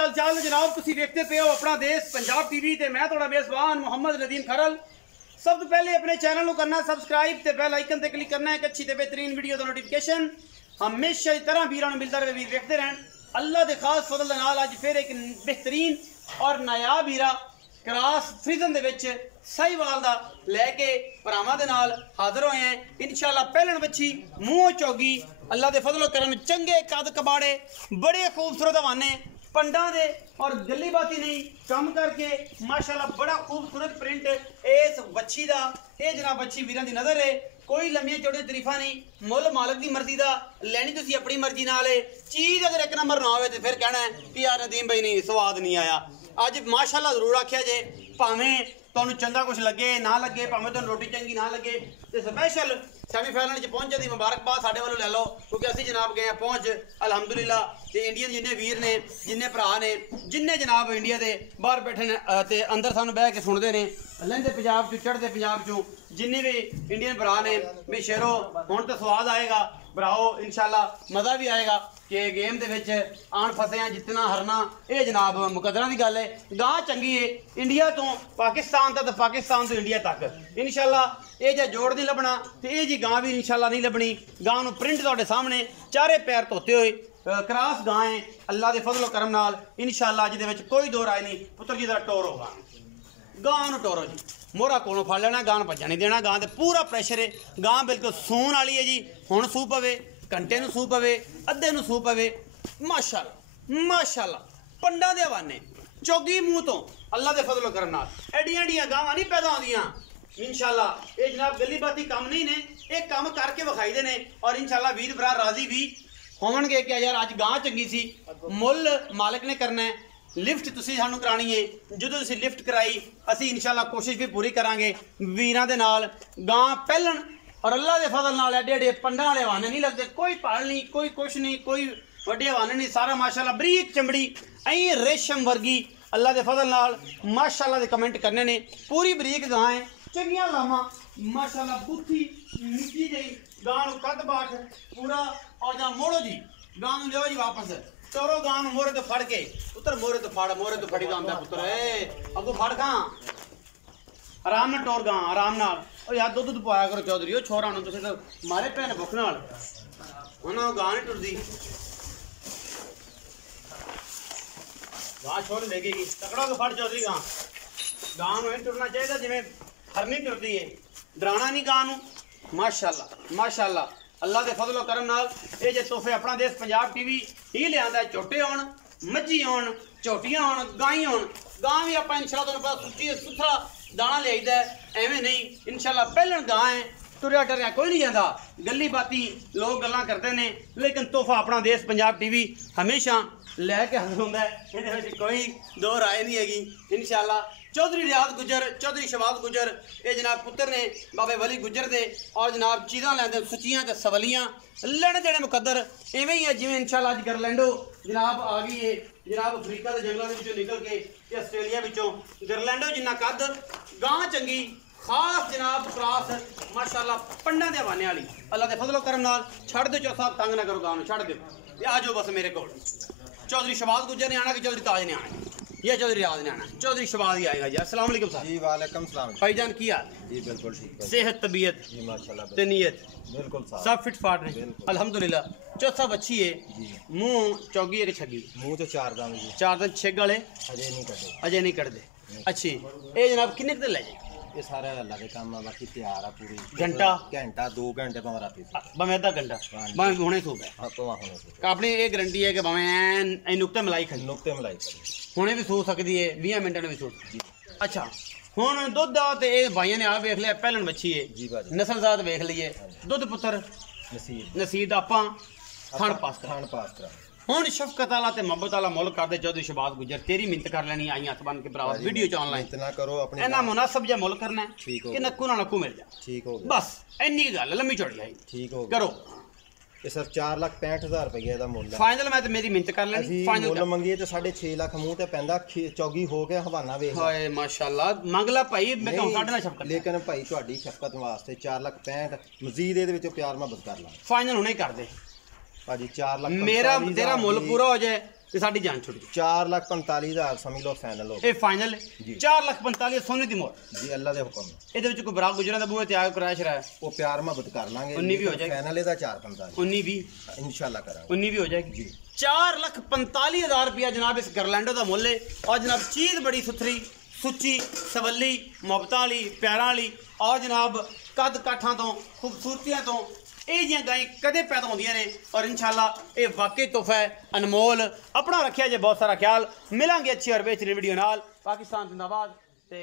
हाल चाल है जनाब? तुसी देखते पे हो अपना देश पंजाब टीवी ते मैं थोड़ा मेज़बान मोहम्मद नदीम खरल। सब तो पहले अपने चैनल को करना सब्सक्राइब ते बेल आइकन ते क्लिक करना है एक अच्छी ते बेहतरीन वीडियो दा नोटिफिकेशन हमेशा इस तरह वीरां नूं मिलदा रहे, वीर देखते रहन। अल्लाह दे खास फजल दे नाल अज फिर एक बेहतरीन और नायाब हीरा क्रॉस फ्रीजन दे विच साहिवाल दा लैके भरावां दे नाल हाजिर होए हैं। इंशाअल्लाह पहलन बच्ची मूंह चौगी अल्लाह दे फजल करम चंगे कद कबाड़े बड़े खूबसूरत हवाने पंडा दे और गली बाती नहीं कम करके माशाल्लाह बड़ा खूबसूरत प्रिंट इस बच्ची दा। ये जनाब बच्ची वीरां दी नज़र है, कोई लम्बियां चौड़ियां तरीफा नहीं, मुल मालक दी मर्जी दा लैनी तुसी अपनी मर्जी नाल है। चीज़ अगर एक नंबर ना होवे तो फिर कहना है कि यार नदीम भाई नहीं स्वाद नहीं आया। अज माशाल्लाह जरूर आख्या जे, भावें तुहानूं चंगा कुछ लगे ना लगे, भावें तुहानूं रोटी चंगी ना लगे, तो स्पैशल सैमीफाइनल पहुंचे दी मुबारकबाद साढ़े वालों लै लो, क्योंकि असी जनाब गए पहुंच अलहमदुलिल्लाह। तो इंडियन जिन्ने वीर ने जिन्ने भरा ने जिन्ने जनाब इंडिया के बाहर बैठे ने ते अंदर सानूं बह के सुनते हैं, लहंदे पंजाब चों चढ़ते पंजाब चों जिन्ने भी इंडियन भरा ने भी शेरो हुण तो स्वाद आएगा भराओ, इंशाल्लाह मज़ा भी आएगा कि गेम दे विच आन फसे हैं, जितना हरना ये जनाब मुकदरा की गल है। गां चंगी है इंडिया तो पाकिस्तान तक, पाकिस्तान तो इंडिया तक इंशाल्लाह। ये जो जोड़ नहीं लभना तो ये जी गां भी इंशाल्लाह नहीं लभनी। गां नूं प्रिंट तुहाडे सामने चारे पैर धोते हुए क्रॉस गां है अल्लाह के फजलो करम नाल इंशाल्लाह। जिहदे विच कोई दो राय नहीं, पुत्र जी दा टोर होगा गां नूं टोरो जी, मोहरा कोलों फड़ लेना, गां भज्जण नहीं देना। गां ते पूरा प्रेशर है, गां बिल्कुल सून वाली है जी। हुण सूह पवे, घंटे नूं सूह पवे, अद्धे नूं सूह पवे, माशाल्लाह माशाल्लाह पंडा दे हवाने चौगी मूँह तो अल्लाह के फजलो करम नाल एडियां एडियां गावां नहीं पैदा होंदियां इंशाल्लाह। ये जनाब गली बाती कम नहीं ने, ये कम करके विखाई दे ने और इंशाल्लाह वीर भरा राजी भी होवणगे कि यार अज गां चंगी सी। मुल मालिक ने करना है, लिफ्ट तुसी सानू करानी है, जो तुसी लिफ्ट कराई असी इंशाल्लाह कोशिश भी पूरी करांगे वीरां दे नाल। गां पहलन और अल्लाह के फजल नाल एडे एडे पंडा वाले हवाने नहीं लगते, कोई पल नहीं, कोई कुछ नहीं, कोई वड्डे हवाने नहीं, सारा माशाल्लाह बरीक चमड़ी ऐ रेशम वर्गी अल्लाह के फजल नाल माशाल्लाह दे कमेंट करने ने। पूरी बरीक गां है, चंगियां लावां माशाल्लाह, बुथी निक्की जी गां नूं कद बाट पूरा और जां मोड़ो जी गां नूं लियो जी वापस टोरो गां नूं मोरे तो फड़ के पुत्र, मोरे तो फड़, मोरे तो फड़ी गांदा पुत्र ए अगो फड़ खां आराम नाल टोर गां आराम नाल। ओ यार दुध दुध पाया करो चौधरी, ओ छोरा नूं तुसीं तो मारे पैन भुख नाल उन्हां गां नहीं टुरदी। गां छोड़ लेगी तकड़ा तो फड़ चौधरी गां, गां नूं नहीं टुरना चाहिए जिवें हरनी टुरदी है, डराना नहीं गां नूं। माशाल्लाह माशाल्लाह अल्लाह के फजलो करम नाल ये जे तोहफे अपना देश पंजाब टीवी ही लिया। झोटे होण, मज्जी होण, झोटियां होण, गाई होण, गां भी आप इंशाल्लाह तुहानूं पता सुच्ची सुथरा दाना लियाईदा है, एवें नहीं इंशाल्लाह। पहलन गां है, तुरिया टरिया कोई नहीं जाता, गली बाती लोग गल्लां करते हैं, लेकिन तोहफा अपना देश पंजाब टीवी हमेशा लैके हाजिर होंदा है, ये कोई दो राय नहीं हैगी इंशाल्लाह। चौधरी रियाद गुजर, चौधरी शबाब गुजर ये जनाब पुत्र ने बाबे वली गुजर दे और जनाब चीज़ां लैंदे सुचियां ते सवलियां लैने देने मुकद्दर इवें ही है जिवें इंशाल्लाह अज गरलैंडो जनाब आ गई है। जनाब अफ्रीका के जंगलों के निकल के आस्ट्रेलिया विचों गरलैंडो जिन्ना कद गां चंगी खास जनाब क्रॉस माशाल्लाह पंडा दे हवाने वाली अल्लाह के फजलो करम नाल। छड़ दो चौ साहब तंग ना करो गां नूं, छड़ दो आ जाओ बस मेरे को। चौधरी शबाज गुजर ने आना कि चौधरी ताज ने आना, ये चौधरी रियाज ने आना, चौधरी शबाज ही आएगा जी। अस्सलाम वालेकुम साहब जी। वालेकुम सलाम भाईजान की हाल जी? बिल्कुल ठीक है, सेहत तबीयत जी माशाल्लाह ते नीयत बिल्कुल सब फिट फाट ने अल्हम्दुलिल्लाह। चौथा बच्ची है, मुंह चौगी एक छगी, मुंह तो चार दाम जी, चार दिन छेग वाले अजय नहीं कटे, अजय नहीं कटते। अच्छी ये जनाब किन्ने दिन ले जाए? ये सारा अल्लाह के काम है, बाकी तैयार है पूरी घंटा घंटा 2 घंटे भावें राती भावें आधा घंटा भावें हुणे सूप है। हाँ तो होने अपनी ये गारंटी है कि भावें नुक्ते मलाई खाई नुक्ते मलाई हुणे भी सू सकती है, 20 मिनट में भी सू। अच्छा हुण दुध दा ते ये भाइयों ने आप वेख लिया पहलन बच्ची है जी बाजी, नस्लजात वेख लीए, दुध पुत्र नसीब आपां खान पास करा। हुण शफकत आला ते मोहब्बत आला मुल करदे चौधरी शबाज गुजर, तेरी मिन्नत कर लेनी आई हथ बन के भरा वीडियो च ऑनलाइन इतना करो अपने इन्ना मुनासिब जा मुल करना है ठीक हो कि नक्कू ना नक्कू मिल जाए, ठीक हो गया बस इन्नी गल लम्मी चौड़ी आई ठीक हो करो। ये सर 4,65,000 रुपये का मुल है फाइनल मैं तो मेरी मिन्नत कर लेनी फाइनल मुल मंगीए तो 6.5 लाख मुंह ते पैंदा चौगी हो गया हवाना वेख हाय माशाल्लाह मंगला भाई मैं कहूं साढ़े नाल शफकत लेकिन भाई तुहाडी शफकत वास्ते 4,65,000 मजीद ਇਹਦੇ ਵਿੱਚੋਂ प्यार मोहब्बत कर ला फाइनल हुणे कर दे भाजी 4 लाख मेरा तेरा मुल पूरा हो जाए ਤੇ ਸਾਡੀ ਜਾਨ ਛੁੱਟ ਗਈ। 4,45,000 ਸਮਝ ਲਓ ਫਾਈਨਲ ਹੋ ਇਹ ਫਾਈਨਲ 4,45,000 ਸੋਨੇ ਦੀ ਮੋਹਰ ਜੀ, ਅੱਲਾ ਦੇ ਹੁਕਮ ਨਾਲ। ਇਹਦੇ ਵਿੱਚ ਕੋਈ ਬਰਾਕ ਗੁਜਰਾਂ ਦਾ ਬੂਹੇ ਤੇ ਆ ਕੇ ਕਰਾਇਆ ਸ਼ਰਾਇਆ ਉਹ ਪਿਆਰ ਮੁਹੱਬਤ ਕਰ ਲਾਂਗੇ, 19 ਵੀ ਹੋ ਜਾਏਗੀ ਫਾਈਨਲ ਇਹਦਾ 4,45 19 20 ਇਨਸ਼ਾਅੱਲਾ ਕਰਾਂਗੇ। 19 ਵੀ ਹੋ ਜਾਏਗੀ ਜੀ। 4,45,000 रुपया जनाब इस गरलैंडो का मुल है। और जनाब चीज़ बड़ी सुथरी सुची सवली मुहब्बत वाली प्यारा वाली और जनाब कद काठा तो खूबसूरतियां तो ये गाय कदे पैदा होंदियां ने और इंशाल्लाह ये वाकई तोहफा है अनमोल। अपना रखिया जे बहुत सारा ख्याल। मिलांगे अच्छी और बेहतरीन वीडियो नाल। पाकिस्तान जिंदाबाद ते